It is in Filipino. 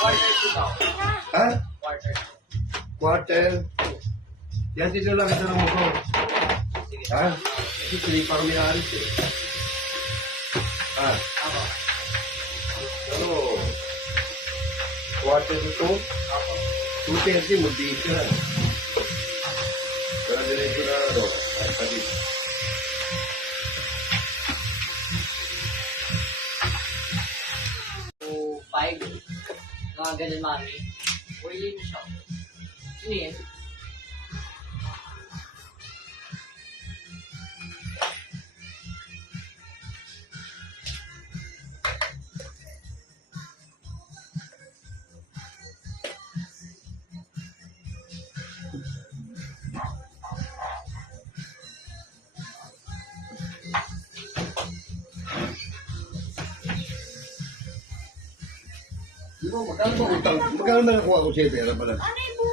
Ha? Quarter. Yan dito lang ito mo ko. Ha? Kasi sinipa kami alis eh. Ha? Ano? Quarter ito? 2:30 mag-diig ka na. Kaya diretso na ano. Sabi. O 5. Mga ganun, mami. Oily mo siya. Sino yan? Di ba, magkano ba utang? Magkano na nakuha ko siya pera pala? Ano yung